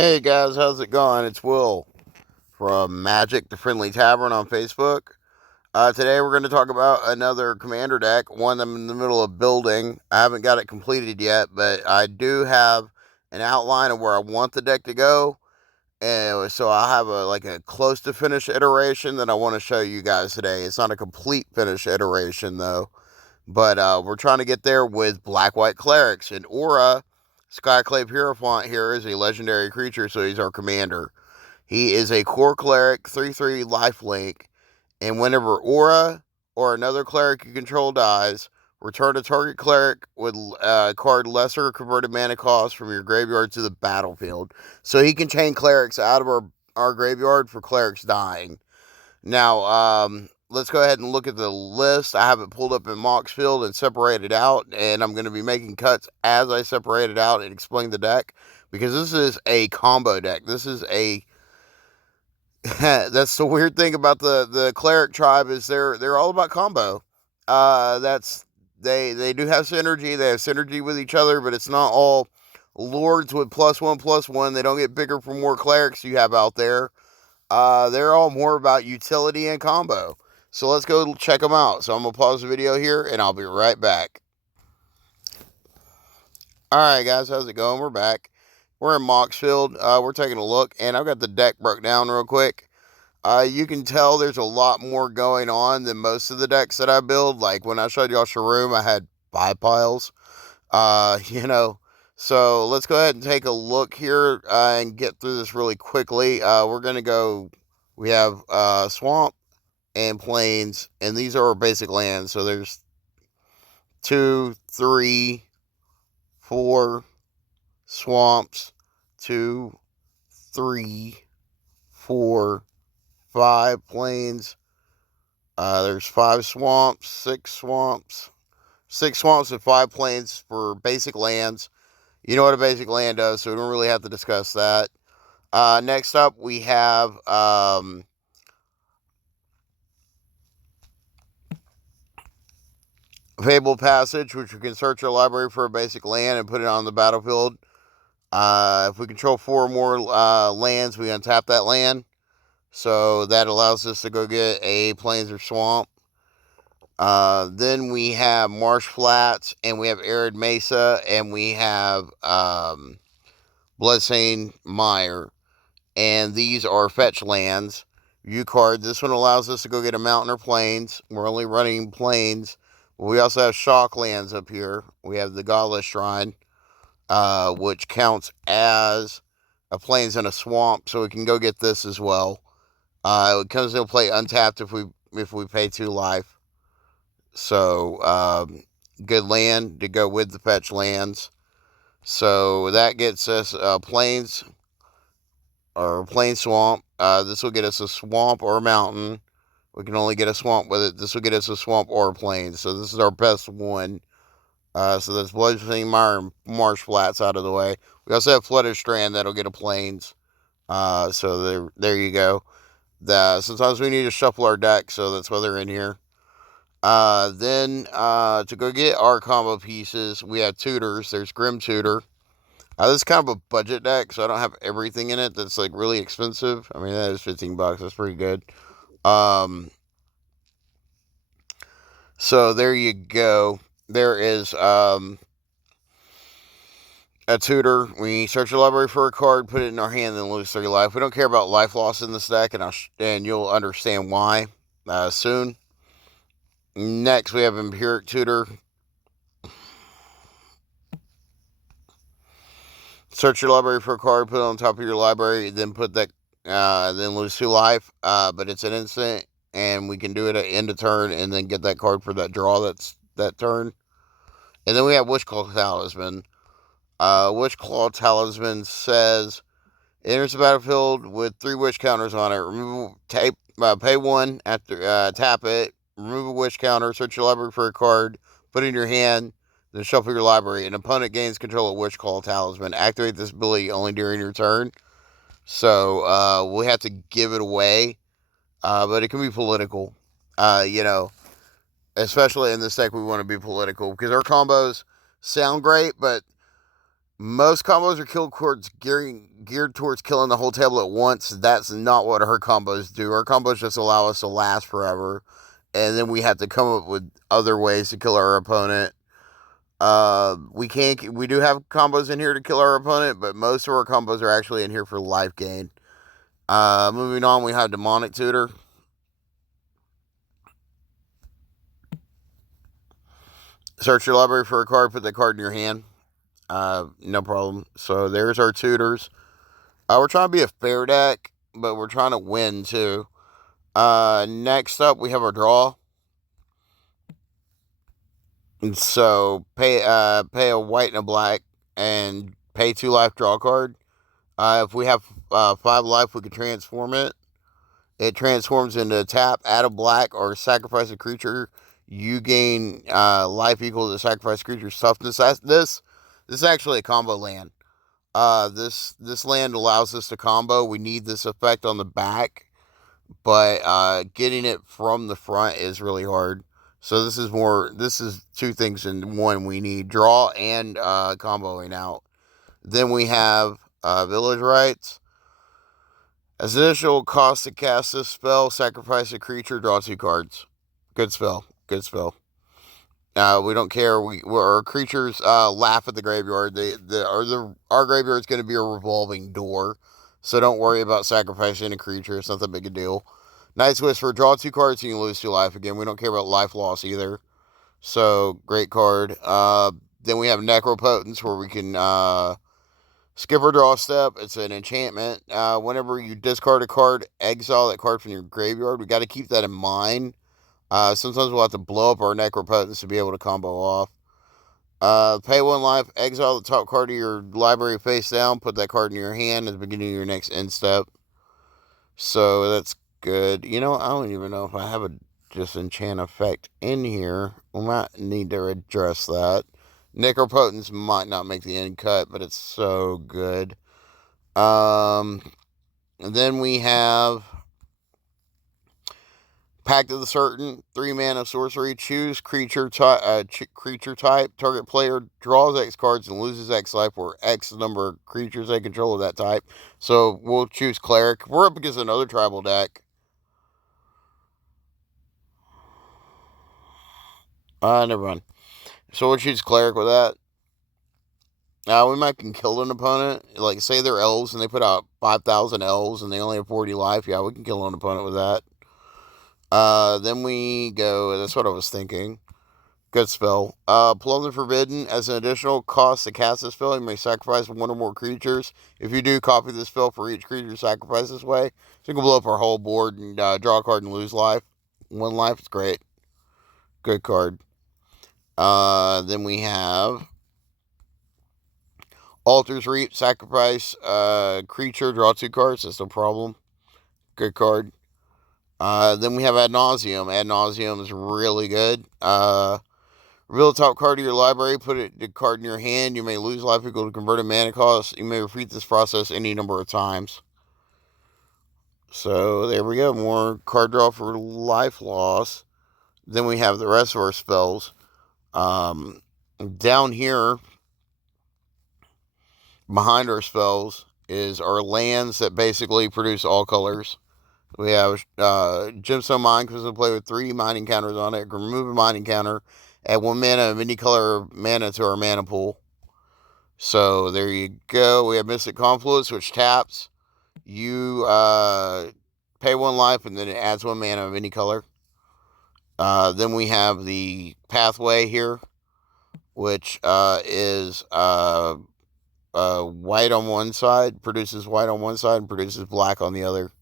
Hey guys, how's it going? It's Will from Magic the Friendly Tavern on Facebook. Today we're going to talk about another commander deck, one I'm in the middle of building. I haven't got it completed yet, but I do have an outline of where I want the deck to go. And so I'll have a close to finished iteration that I want to show you guys today. It's not a complete finished iteration though. But we're trying to get there with black-white clerics. And Orah, Skyclave Hierophant here, is a legendary creature, so he's our commander. He is a core cleric, 3/3 lifelink, and whenever Orah or another cleric you control dies, return a target cleric with a card lesser converted mana cost from your graveyard to the battlefield. So he can chain clerics out of our graveyard for clerics dying. Now, let's go ahead and look at the list. I have it pulled up in Moxfield and separated out, and I'm going to be making cuts as I separate it out and explain the deck, because this is a combo deck. This is a that's the weird thing about the cleric tribe, is they're all about combo. That's they do have synergy. They have synergy with each other, but it's not all lords with +1/+1. They don't get bigger for more clerics you have out there. They're all more about utility and combo. So let's go check them out. So I'm going to pause the video here, and I'll be right back. Alright guys, how's it going? We're back. We're in Moxfield. We're taking a look, and I've got the deck broke down real quick. You can tell there's a lot more going on than most of the decks that I build. Like when I showed y'all Sharoom, I had 5 piles. So let's go ahead and take a look here and get through this really quickly. We're going to go, we have Swamp and Plains, and these are our basic lands. So there's 2, 3, 4 swamps, 2, 3, 4, 5 plains. There's 5 swamps, 6 swamps, 6 swamps and 5 plains for basic lands. You know what a basic land does, so we don't really have to discuss that. Next up, we have Fable Passage, which we can search our library for a basic land and put it on the battlefield. If we control 4 or more lands, we untap that land. So that allows us to go get a plains or swamp. Then we have Marsh Flats, and we have Arid Mesa, and we have Bloodstained Mire. And these are fetch lands. View card. This one allows us to go get a mountain or plains. We're only running plains. We also have shock lands up here. We have the Godless Shrine, which counts as a plains and a swamp, so we can go get this as well. It comes into play untapped if we pay 2 life. So good land to go with the fetch lands. So that gets us plains or plain swamp. This will get us a swamp or a mountain. We can only get a swamp with it. This will get us a swamp or a plain. So this is our best one. So that's Bloodstained Mire and Marsh Flats out of the way. We also have Flooded Strand that'll get a plains. So there you go. Sometimes we need to shuffle our deck, so that's why they're in here. Then to go get our combo pieces, we have tutors. There's Grim Tutor. This is kind of a budget deck, so I don't have everything in it that's like really expensive. I mean, that is $15. That's pretty good. So there you go. There is a tutor. We search your library for a card, put it in our hand, then lose 3 life. We don't care about life loss in this deck, and you'll understand why soon. Next, we have Empiric Tutor. Search your library for a card, put it on top of your library, then put that, then lose 2 life. But it's an instant, and we can do it at end of turn, and then get that card for that draw that turn. And then we have Witchclaw Talisman. Witchclaw Talisman says, enters the battlefield with 3 witch counters on it. Pay 1 after tap it. Remove a witch counter. Search your library for a card. Put it in your hand. Then shuffle your library. An opponent gains control of Witchclaw Talisman. Activate this ability only during your turn. So we have to give it away. But it can be political. Especially in this deck, we want to be political, because our combos sound great, but Most combos are geared towards killing the whole table at once. That's not what her combos do. Our combos just allow us to last forever, and then we have to come up with other ways to kill our opponent. We do have combos in here to kill our opponent, but most of our combos are actually in here for life gain. Moving on, we have Demonic Tutor. Search your library for a card, put that card in your hand. No problem. So there's our tutors. We're trying to be a fair deck, but we're trying to win too. Next up, we have our draw. And so pay a white and a black, and pay 2 life, draw a card. If we have 5 life, we can transform it. It transforms into a tap, add a black, or sacrifice a creature. You gain life equal to the sacrifice creature's toughness. This is actually a combo land. This land allows us to combo. We need this effect on the back, but getting it from the front is really hard. So this is 2 things in one we need: draw and comboing out. Then we have Village Rites. As initial cost to cast this spell, sacrifice a creature, draw 2 cards. Good spell. Good spell. We don't care. Our creatures laugh at the graveyard. Our graveyard's going to be a revolving door, so don't worry about sacrificing a creature. It's not that big a deal. Night's Whisper, draw 2 cards and you lose 2 life again. We don't care about life loss either. So great card. Then we have Necropotence, where we can skip or draw step. It's an enchantment. Whenever you discard a card, exile that card from your graveyard. We got to keep that in mind. Sometimes we'll have to blow up our Necropotence to be able to combo off. Pay 1 life, exile the top card of your library face down, put that card in your hand at the beginning of your next end step. So that's good. You know, I don't even know if I have a disenchant effect in here. We might need to address that. Necropotence might not make the end cut, but it's so good. And then we have Pact of the Certain, 3 mana sorcery. Choose creature type. Target player draws X cards and loses X life, or X number of creatures they control of that type. So we'll choose Cleric. We're up against another tribal deck. Never mind. So we'll choose Cleric with that. We might can kill an opponent. Like, say they're elves and they put out 5,000 elves and they only have 40 life. Yeah, we can kill an opponent with that. Then we go, that's what I was thinking. Good spell. Plum the Forbidden. As an additional cost to cast this spell, you may sacrifice 1 or more creatures. If you do, copy this spell for each creature sacrificed this way. So you can blow up our whole board and draw a card and lose life. 1 life, it's great. Good card. Then we have Altar's Reap. Sacrifice creature, draw 2 cards. That's no problem. Good card. Then we have Ad Nauseam. Ad Nauseam is really good. Reveal the top card of your library, put the card in your hand. You may lose life equal to converted mana cost. You may repeat this process any number of times. So there we go. More card draw for life loss. Then we have the rest of our spells. Down here, behind our spells, is our lands that basically produce all colors. We have Gemstone Mine, comes into play with 3 mining counters on it. Remove a mining counter. Add 1 mana of any color mana to our mana pool. So there you go. We have Mystic Confluence, which taps. You pay 1 life, and then it adds 1 mana of any color. Then we have the Pathway here, which is white on one side, produces white on one side, and produces black on the other.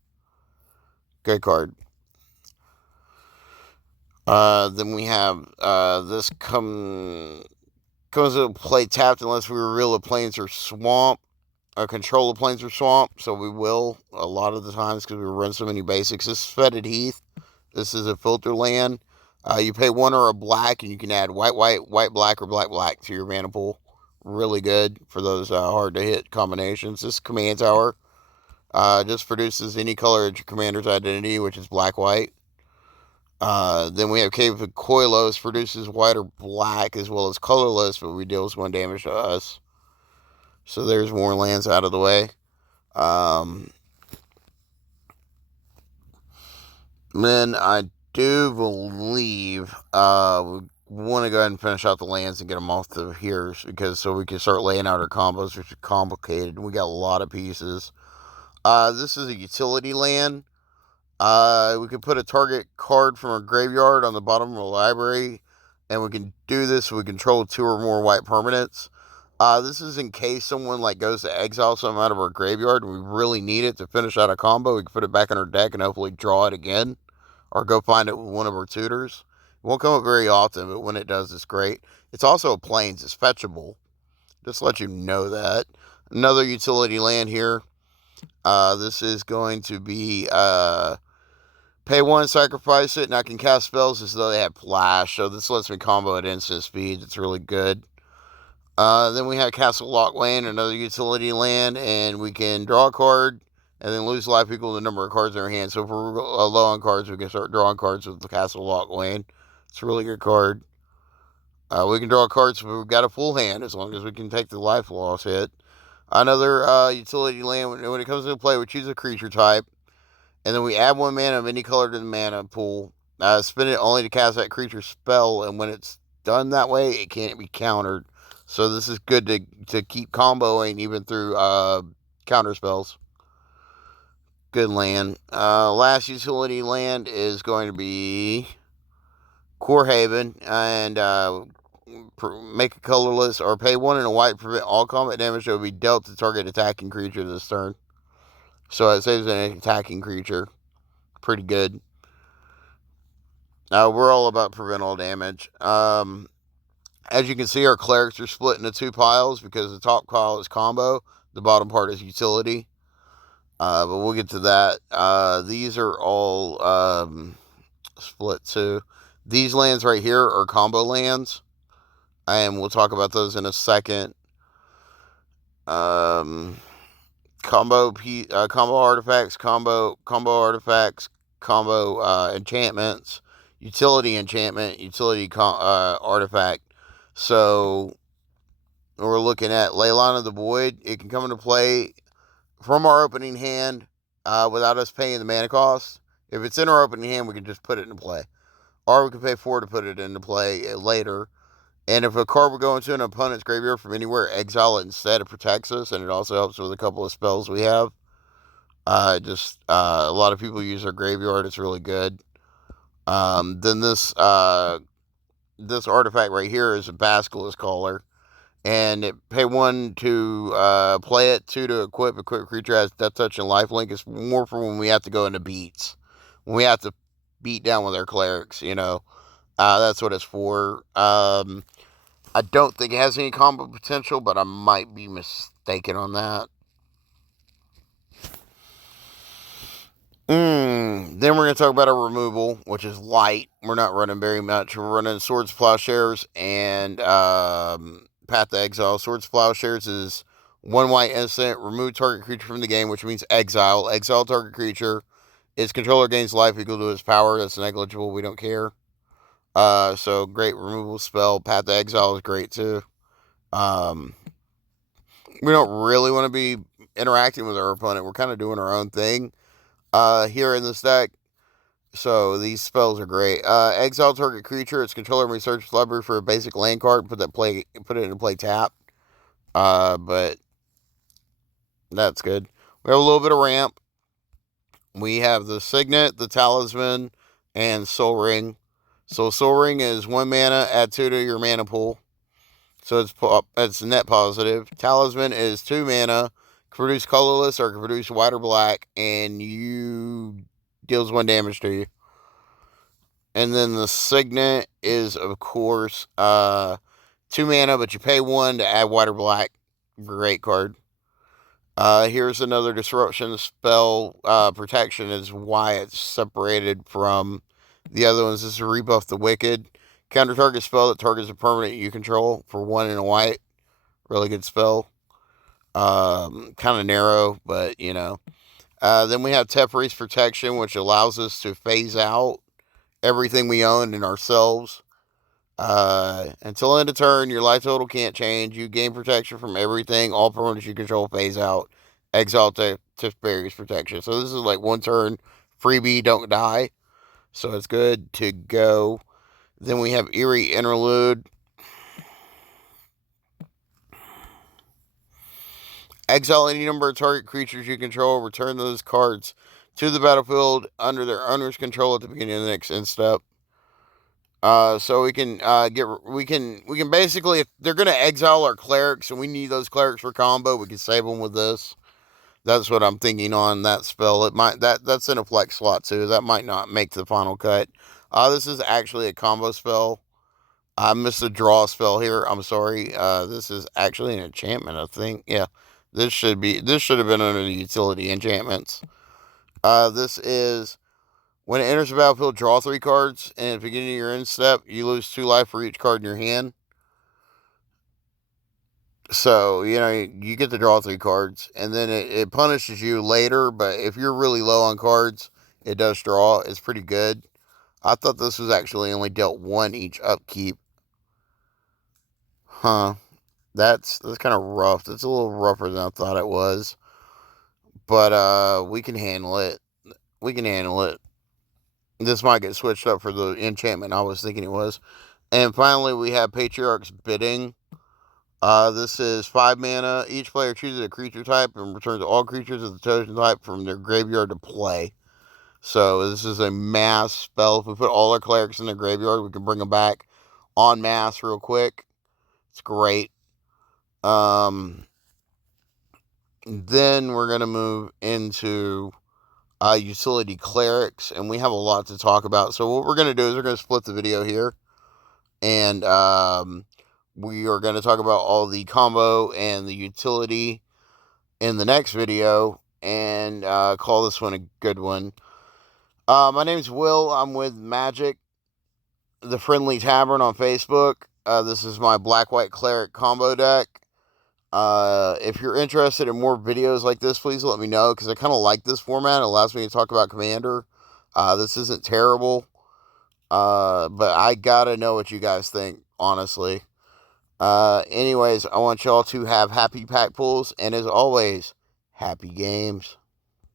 Good card. Then we have this comes into play tapped unless we reveal a plains or swamp, or control the plains or swamp. So we will a lot of the times because we run so many basics. This is Fetid Heath. This is a filter land. You pay 1 or a black, and you can add white, black, or black to your mana pool. Really good for those hard to hit combinations. This command tower just produces any color of your commander's identity, which is black, white. Then we have Cave of Koilos, produces white or black as well as colorless, but deals 1 damage to us. So there's more lands out of the way. Then I do believe we want to go ahead and finish out the lands and get them off the here, because so we can start laying out our combos, which are complicated. We got a lot of pieces. This is a utility land. We can put a target card from our graveyard on the bottom of the library, and we can do this so we control 2 or more white permanents. This is in case someone like goes to exile something out of our graveyard and we really need it to finish out a combo. We can put it back in our deck and hopefully draw it again, or go find it with one of our tutors. It won't come up very often, but when it does, it's great. It's also a plains. It's fetchable. Just to let you know that. Another utility land here. This is going to be pay 1, sacrifice it, and I can cast spells as though they have flash. So this lets me combo at instant speed. It's really good. Then we have Castle Lock Land, another utility land, and we can draw a card and then lose life equal to the number of cards in our hand. So if we're low on cards, we can start drawing cards with the Castle Lock Land. It's a really good card. We can draw cards if we've got a full hand, as long as we can take the life loss hit. Another utility land, when it comes into play, we choose a creature type, and then we add 1 mana of any color to the mana pool. Spend it only to cast that creature's spell, and when it's done that way, it can't be countered. So this is good to keep comboing even through counter spells. Good land. Last utility land is going to be Core Haven, and make a colorless or pay 1 and a white to prevent all combat damage that will be dealt to target attacking creature this turn. So it saves an attacking creature. Pretty good. We're all about prevent all damage. As you can see, our clerics are split into 2 piles because the top pile is combo, the bottom part is utility. But we'll get to that. These are all split too. These lands right here are combo lands, and we'll talk about those in a second. Combo artifacts, combo artifacts, combo enchantments, utility enchantment, utility artifact. So we're looking at Leyline of the Void. It can come into play from our opening hand without us paying the mana cost. If it's in our opening hand, we can just put it into play. Or we can pay 4 to put it into play later. And if a card would go into an opponent's graveyard from anywhere, exile it instead. It protects us, and it also helps with a couple of spells we have. A lot of people use their graveyard. It's really good. Then this artifact right here is a Basilisk Caller. And it pay 1 to play it, 2 to equip. Equip creature has Death Touch and Lifelink. It's more for when we have to go into beats. When we have to beat down with our clerics, you know. That's what it's for. I don't think it has any combo potential, but I might be mistaken on that. Then we're going to talk about our removal, which is light. We're not running very much. We're running Swords, Plowshares, and Path to Exile. Swords, Plowshares is 1 white instant. Remove target creature from the game, which means exile. Exile target creature. Its controller gains life equal to its power. That's negligible. We don't care. So great removal spell. Path to Exile is great too. We don't really want to be interacting with our opponent. We're kind of doing our own thing here in this deck. So these spells are great. Exile target creature. Its controller may search its library for a basic land card. Put it into play tap. But that's good. We have a little bit of ramp. We have the Signet, the Talisman, and Soul Ring. So Soul Ring is 1 mana, add 2 to your mana pool. So it's net positive. Talisman is 2 mana, can produce colorless or can produce white or black, and you deals 1 damage to you. And then the Signet is, of course, 2 mana, but you pay 1 to add white or black. Great card. Here's another disruption spell. Protection is why it's separated from the other ones. This is Rebuff the Wicked. Counter target spell that targets a permanent you control for 1 and a white. Really good spell. Kind of narrow, but you know. Then we have Teferi's Protection, which allows us to phase out everything we own and ourselves. Until end of turn, your life total can't change. You gain protection from everything. All permanents you control phase out. Exile to barriers protection. So this is like one turn freebie, don't die. So it's good to go. Then we have Eerie Interlude. Exile any number of target creatures you control. Return those cards to the battlefield under their owner's control at the beginning of the next end step. So we can we can basically, if they're gonna exile our clerics and we need those clerics for combo, we can save them with this. That's what I'm thinking on that spell. It might that's in a flex slot too. That might not make the final cut. This is actually a combo spell. I missed a draw spell here. I'm sorry. This is actually an enchantment, I think. Yeah. This should have been under the utility enchantments. This is when it enters the battlefield, draw 3 cards, and at the beginning of your end step, you lose 2 life for each card in your hand. So, you get to draw 3 cards, and then it punishes you later, but if you're really low on cards, it does draw. It's pretty good. I thought this was actually only dealt 1 each upkeep. Huh. That's kind of rough. That's a little rougher than I thought it was. But we can handle it. This might get switched up for the enchantment I was thinking it was. And finally, we have Patriarch's Bidding. This is 5 mana. Each player chooses a creature type and returns all creatures of the chosen type from their graveyard to play. So this is a mass spell. If we put all our clerics in their graveyard, we can bring them back en masse real quick. It's great. Then we're going to move into utility clerics, and we have a lot to talk about. So what we're going to do is we're going to split the video here, and we are going to talk about all the combo and the utility in the next video, and call this one a good one. My name's Will. I'm with Magic, the Friendly Tavern on Facebook. This is my black-white cleric combo deck. If you're interested in more videos like this, please let me know, because I kind of like this format. It allows me to talk about Commander. This isn't terrible, but I gotta know what you guys think, honestly. Anyways, I want y'all to have happy pack pulls, and as always, happy games.